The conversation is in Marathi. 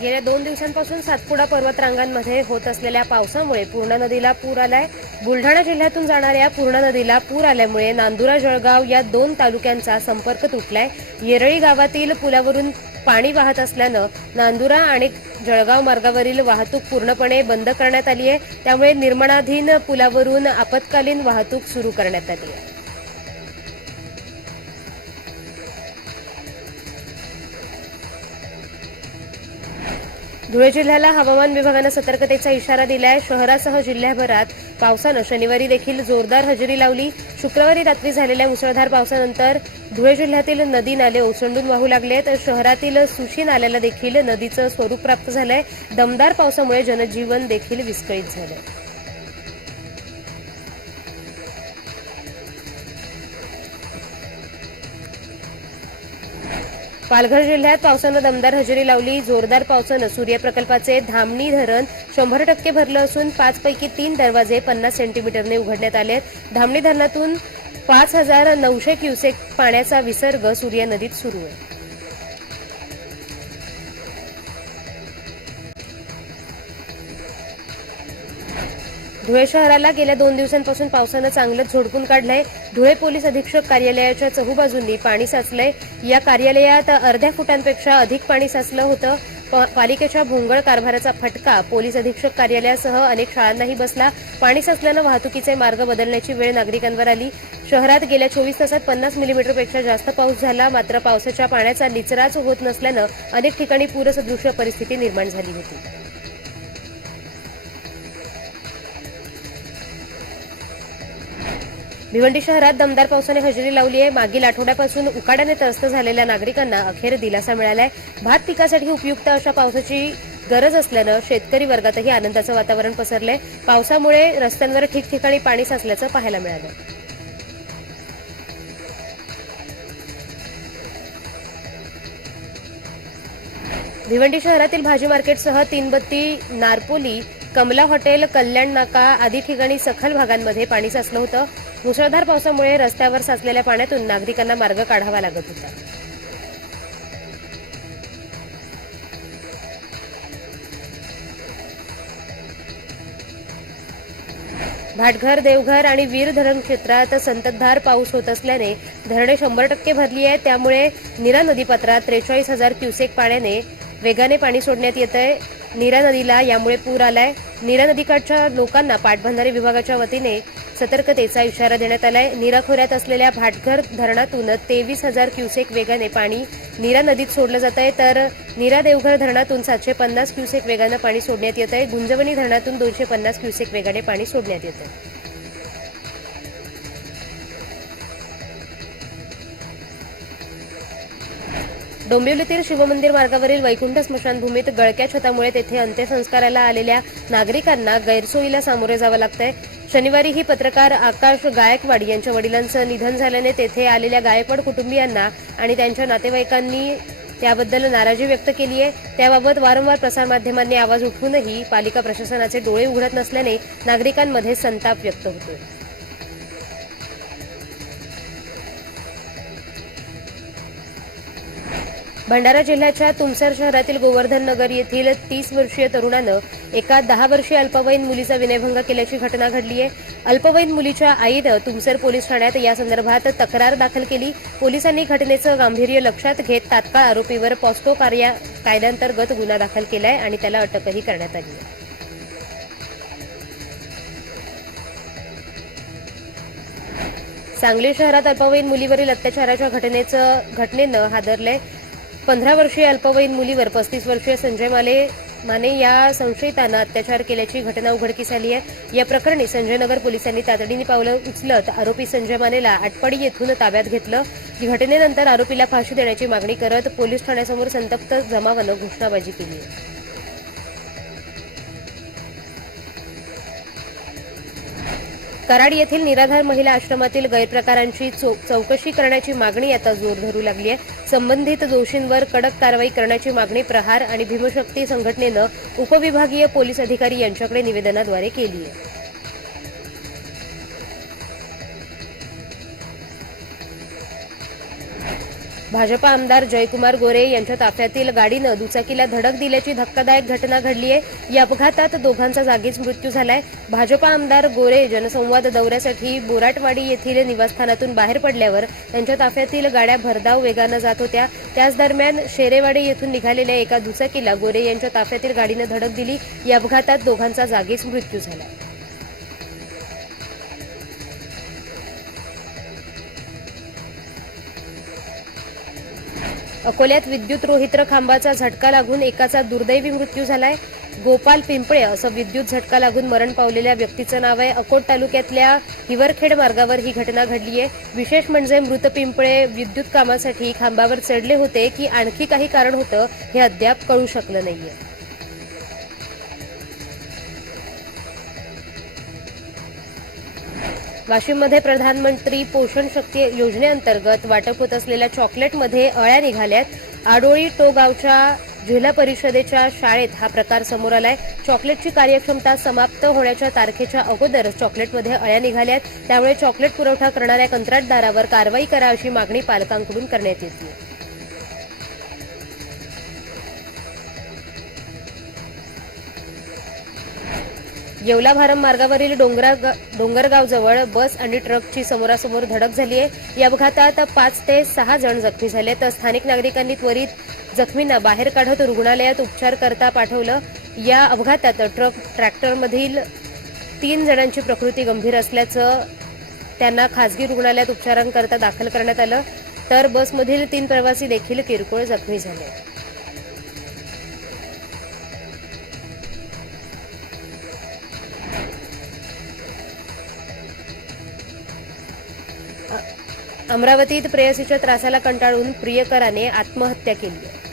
गेल्या दोन दिवसांपासून सातपुडा पर्वतरांगांमध्ये होत असलेल्या पावसामुळे पूर्णा नदीला पूर आलाय. बुलढाणा जिल्ह्यातून जाणाऱ्या पूर्णा नदीला पूर आल्यामुळे नांदुरा जळगाव या दोन तालुक्यांचा संपर्क तुटलाय. येरळी गावातील पुलावरून पाणी वाहत असल्यानं नांदुरा आणि जळगाव मार्गावरील वाहतूक पूर्णपणे बंद करण्यात आली आहे त्यामुळे निर्माणाधीन पुलावरून आपत्कालीन वाहतूक सुरू करण्यात आली आहे धुळे जिल्ह्याला हवामान विभागानं सतर्कतेचा इशारा दिलाय. शहरासह जिल्ह्याभरात पावसानं शनिवारी देखील जोरदार हजेरी लावली. शुक्रवारी रात्री झालेल्या मुसळधार पावसानंतर धुळे जिल्ह्यातील नदी नाले ओसंडून वाहू लागले तर शहरातील सुशी नाल्याला देखील नदीचं स्वरूप प्राप्त झालंय. दमदार पावसामुळे जनजीवन देखील विस्कळीत झालंय. पालघर जिल्ह्यात पावसानं दमदार हजेरी लावली जोरदार पावसानं सूर्यप्रकल्पाचे धामणी धरण शंभर टक्के भरलं असून पाच पैकी तीन दरवाजे पन्नास सेंटीमीटरने उघडण्यात आले आहेत. धामणी धरणातून पाच हजार नऊशे क्युसेक पाण्याचा विसर्ग सूर्य नदीत सुरू आहे धुळे शहराला गेल्या दोन दिवसांपासून पावसानं चांगलंच झोडपून काढलंय. धुळे पोलीस अधीक्षक कार्यालयाच्या चहूबाजूंनी पाणी साचलंय. या कार्यालयात अर्ध्या फुटांपेक्षा अधिक पाणी साचलं होतं. प- पालिकेच्या भोंगळ कारभाराचा फटका पोलीस अधीक्षक कार्यालयासह अनेक शाळांनाही बसला. पाणी साचल्यानं वाहतुकीचे मार्ग बदलण्याची वेळ नागरिकांवर आली. शहरात गेल्या चोवीस तासात पन्नास मिलीमीटरपेक्षा जास्त पाऊस झाला. मात्र पावसाच्या पाण्याचा निचराच होत नसल्यानं अनेक ठिकाणी पूरसदृश्य परिस्थिती निर्माण झाली होती. भिवंडी शहरात दमदार पावसाने हजेरी लावली आहे. मागील आठवड्यापासून उकाड्याने त्रस्त झालेल्या नागरिकांना अखेर दिलासा मिळालाय. भात पिकासाठी उपयुक्त अशा पावसाची गरज असल्यानं शेतकरी वर्गातही आनंदाचं वातावरण पसरलंय. पावसामुळे रस्त्यांवर ठिकठिकाणी पाणी साचल्याचं पाहायला मिळालं भिवंडी शहरातील भाजी मार्केटसह तीनबत्ती नारपोली कमला हॉटेल कल्याण नाका आदी ठिकाणी सखल भागांमध्ये पाणी साचलं होतं. मुसळधार पावसामुळे रस्त्यावर साचलेल्या पाण्यातून नागरिकांना मार्ग काढावा लागत होता. भाटघर देवघर आणि वीर धरण क्षेत्रात संततधार पाऊस होत असल्याने धरणे शंभर टक्के भरली आहेत. त्यामुळे नीरा नदीपात्रात त्रेचाळीस हजार क्युसेक पाण्याने वेगाने पाणी सोडण्यात येत आहे नीरा नदीला यामुळे पूर आलाय. नीरा नदीकाठच्या लोकांना पाटबंधारे विभागाच्या वतीने सतर्कतेचा इशारा देण्यात आलाय. नीरा खोऱ्यात असलेल्या भाटघर धरणातून तेवीस हजार क्युसेक वेगाने पाणी नीरा नदीत सोडलं जात आहे. तर नीरा देवघर धरणातून सातशे पन्नास क्युसेक वेगानं पाणी सोडण्यात येत आहे. गुंजवणी धरणातून दोनशे पन्नास क्युसेक वेगाने पाणी सोडण्यात येत आहे. डोंबिवलीतील शिवमंदिर मार्गावरील वैकुंठ स्मशानभूमीत गळक्या छतामुळे तेथे अंत्यसंस्काराला आलेल्या नागरिकांना गैरसोयीला सामोरे जावं लागतंय. शनिवारी ही पत्रकार आकाश गायकवाड यांच्या वडिलांचं निधन झाल्याने तेथे आलेल्या गायकवाड कुटुंबियांना आणि त्यांच्या नातेवाईकांनी त्याबद्दल नाराजी व्यक्त केली आहे. त्याबाबत वारंवार प्रसारमाध्यमांनी आवाज उठवूनही पालिका प्रशासनाचे डोळे उघडत नसल्याने नागरिकांमध्ये संताप व्यक्त होतो भंडारा जिल्ह्याच्या तुमसर शहरातील गोवर्धन नगर येथील तीस वर्षीय तरुणानं एका दहा वर्षीय अल्पवयीन मुलीचा विनयभंग केल्याची घटना घडली आहे. अल्पवयीन मुलीच्या आईनं तुमसर पोलीस ठाण्यात या संदर्भात तक्रार दाखल केली. पोलिसांनी घटनेचं गांभीर्य लक्षात घेत तात्काळ आरोपीवर पॉस्को कार्या कायद्यांतर्गत गुन्हा दाखल केलाय आणि त्याला अटकही करण्यात आली आहे. सांगली शहरात अल्पवयीन मुलीवरील अत्याचाराच्या घटनेचं घटनेनं हादरलंय. पंधरा वर्षीय अल्पवयीन मुलीवर पस्तीस वर्षीय संजय माले माने या संशयितानं अत्याचार केल्याची घटना उघडकीस आली आहे. या प्रकरणी संजयनगर पोलिसांनी तातडीने पावलं उचलत आरोपी संजय मानेला आटपाडी येथून ताब्यात घेतलं. घटनेनंतर आरोपीला फाशी देण्याची मागणी करत पोलीस ठाण्यासमोर संतप्त जमावानं घोषणाबाजी केली कराड येथील निराधार महिला आश्रमातील गैरप्रकारांची चौकशी करण्याची मागणी आता जोर धरू लागली आहे. संबंधित दोषींवर कडक कारवाई करण्याची मागणी प्रहार आणि भीमशक्ती संघटनेनं उपविभागीय पोलीस अधिकारी यांच्याकडे निवेदनाद्वारे केली आहे. भाजपा आमदार जयकुमार गोरे यांच्या ताफ्यातील गाडीनं दुचाकीला धडक दिल्याची धक्कादायक घटना घडली आहे. या अपघातात दोघांचा जागीच मृत्यू झालाय. भाजपा आमदार गोरे जनसंवाद दौऱ्यासाठी बोराटवाडी येथील निवासस्थानातून बाहेर पडल्यावर त्यांच्या ताफ्यातील गाड्या भरधाव वेगानं जात होत्या. त्याच दरम्यान शेरेवाडी येथून निघालेल्या एका दुचाकीला गोरे यांच्या ताफ्यातील गाडीनं धडक दिली. या अपघातात दोघांचा जागीच मृत्यू झाला अकोल्यात विद्युत रोहित्र खांबाचा झटका लागून एकाचा दुर्दैवी मृत्यू झालाय. गोपाल पिंपळे असं विद्युत झटका लागून मरण पावलेल्या व्यक्तीचं नाव आहे. अकोट तालुक्यातल्या हिवरखेड मार्गावर ही घटना घडली आहे विशेष म्हणजे मृत पिंपळे विद्युत कामासाठी खांबावर चढले होते की आणखी काही कारण होतं हे अद्याप कळू शकलं नाहीये. वाशिममध्ये प्रधानमंत्री पोषण शक्ती योजनेअंतर्गत वाटप होत असलेल्या चॉकलेटमध्ये अळ्या निघाल्यात. आडोळी टोगावच्या जिल्हा परिषदेच्या शाळेत हा प्रकार समोर आलाय. चॉकलेटची कार्यक्षमता समाप्त होण्याच्या तारखेच्या अगोदर चॉकलेटमध्ये अळ्या निघाल्यात. त्यामुळे चॉकलेट पुरवठा करणाऱ्या कंत्राटदारावर कारवाई करा अशी मागणी पालकांकडून करण्यात येते येवला भारम मार्गावरील डोंगरा डोंगरगावजवळ बस आणि ट्रकची समोरासमोर धडक झाली आहे या अपघातात पाच ते सहा जण जखमी झाले तर स्थानिक नागरिकांनी त्वरित जखमींना बाहेर काढत रुग्णालयात उपचार करता पाठवलं. या अपघातात ट्रक ट्रॅक्टरमधील तीन जणांची प्रकृती गंभीर असल्याचं त्यांना खासगी रुग्णालयात उपचारांकरता दाखल करण्यात आलं. तर बसमधील तीन प्रवासी देखील किरकोळ जखमी झाले अमरावतीत प्रेयसीच्या त्रासाला कंटाळून प्रियकराने आत्महत्या केली